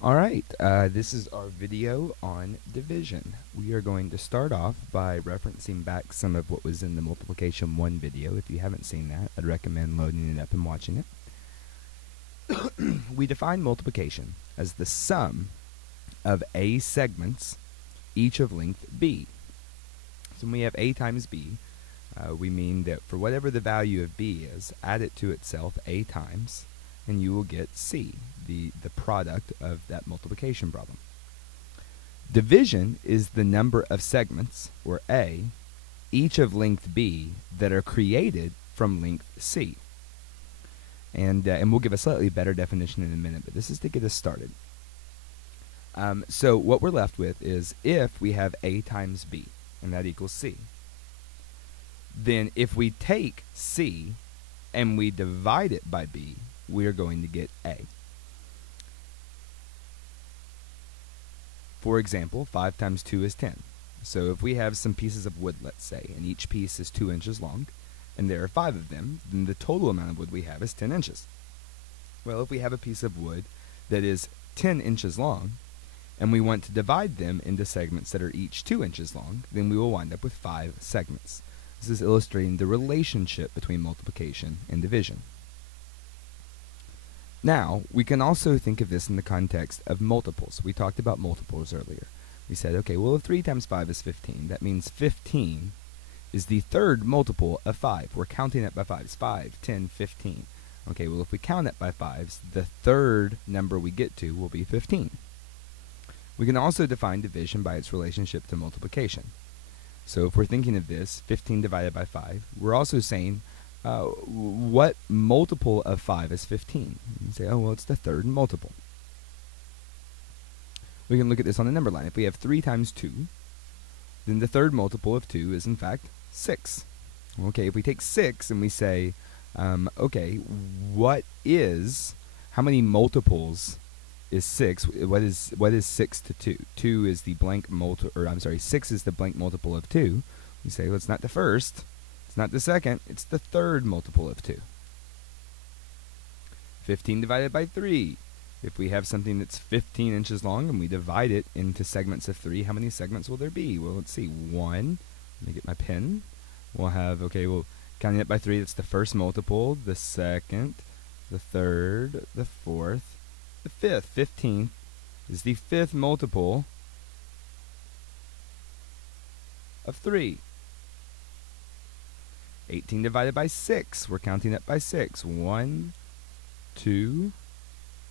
Alright, this is our video on division. We are going to start off by referencing back some of what was in the multiplication 1 video. If you haven't seen that, I'd recommend loading it up and watching it. We define multiplication as the sum of A segments, each of length B. So when we have A times B, we mean that for whatever the value of B is, add it to itself A times, and you will get C, the product of that multiplication problem. Division is the number of segments, or A, each of length B, that are created from length C. And we'll give a slightly better definition in a minute, but this is to get us started. So what we're left with is if we have A times B, and that equals C, then if we take C and we divide it by B, we are going to get A. For example, 5 times 2 is 10. So if we have some pieces of wood, let's say, and each piece is 2 inches long, and there are 5 of them, then the total amount of wood we have is 10 inches. Well, if we have a piece of wood that is 10 inches long, and we want to divide them into segments that are each 2 inches long, then we will wind up with 5 segments. This is illustrating the relationship between multiplication and division. Now, we can also think of this in the context of multiples. We talked about multiples earlier. We said, okay, well, if 3 times 5 is 15, that means 15 is the third multiple of 5. We're counting it by 5s. 5, 10, 15. Okay, well, if we count it by 5s, the third number we get to will be 15. We can also define division by its relationship to multiplication. So if we're thinking of this, 15 divided by 5, we're also saying, what multiple of 5 is 15? And say, oh, well, it's the third multiple. We can look at this on the number line. If we have 3 times 2, then the third multiple of 2 is, in fact, 6. Okay, if we take 6 and we say, okay, how many multiples is 6? What is 6 to 2? 2 is the blank multiple, or I'm sorry, 6 is the blank multiple of 2. We say, well, it's not the first. It's not the second, it's the third multiple of 2. 15 divided by 3. If we have something that's 15 inches long and we divide it into segments of 3, how many segments will there be? Well, let's see. 1. Let me get my pen. We'll have, okay, well, counting it by 3, that's the first multiple, the second, the third, the fourth, the fifth. 15 is the fifth multiple of 3. 18 divided by 6. We're counting it by 6. 1, 2,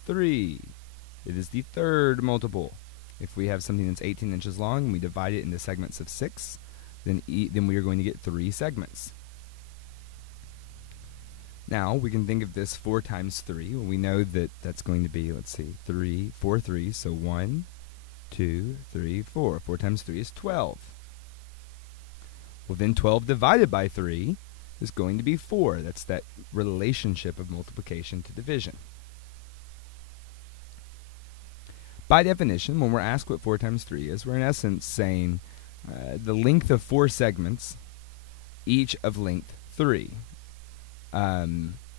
3. It is the third multiple. If we have something that's 18 inches long and we divide it into segments of 6, then we are going to get 3 segments. Now, we can think of this 4 times 3. Well, we know that that's going to be, let's see, 4 3s. So 1, 2, 3, 4. 4 times 3 is 12. Well, then 12 divided by 3 is going to be 4. That's that relationship of multiplication to division. By definition, when we're asked what 4 times 3 is, we're in essence saying the length of 4 segments, each of length 3.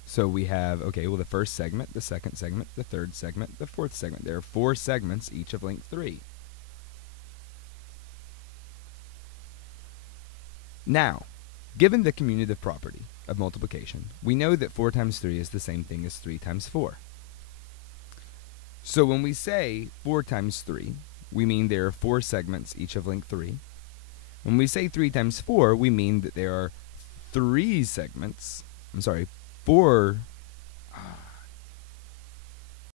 So we have, okay, well, the first segment, the second segment, the third segment, the fourth segment. There are 4 segments, each of length 3. Now, given the commutative property of multiplication, we know that 4 times 3 is the same thing as 3 times 4. So when we say 4 times 3, we mean there are 4 segments, each of length 3. When we say 3 times 4, we mean that there are 4